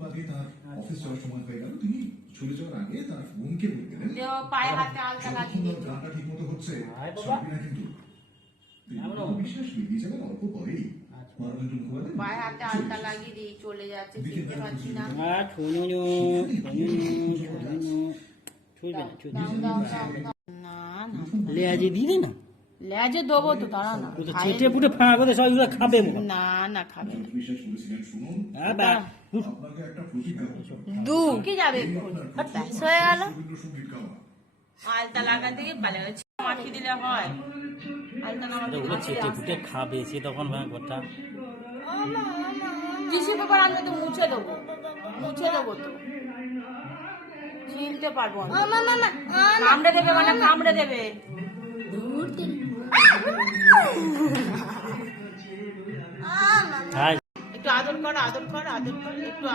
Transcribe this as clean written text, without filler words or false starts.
বাদে তার অফিস যাওয়ার সময় হয়ে গেল, তিনি চলে যাওয়ার আগে তার বোনকে বললেন পায়ে হাতে আলতা লাগিয়ে দিত। গানটা ঠিক মতো হচ্ছে ছাড়বি না কিন্তু। বিশ্বাস বেরিয়ে যাবেন অল্প পরেই। পায়ে হাতে আলতা লাগিয়ে দিই, চলে যাচ্ছে, চিনতে পারছি না। লেজে দিয়ে না, লেজে দেবো তো, তারা না চেটে পুটে ফাঁকা করে সব এগুলো খাবে। না না খাবে না। হ্যাঁ, দু কি যাবে ব্যাস হয়ে গেল। আলতা লাগাতে গিয়ে পালে গেছে, মাখিয়ে দিলে হয়। আলতা না ওগুলো চেটে পুটে খাবে, সে তখন কথা। টিস্যু পেপার আনলে তো মুছে দেবো, মুছে দেবো তো, চিনতে পারবো না। কামড়ে দেবে মানে কামড়ে দেবে। একটু আদর কর, আদর কর, আদর কর একটু।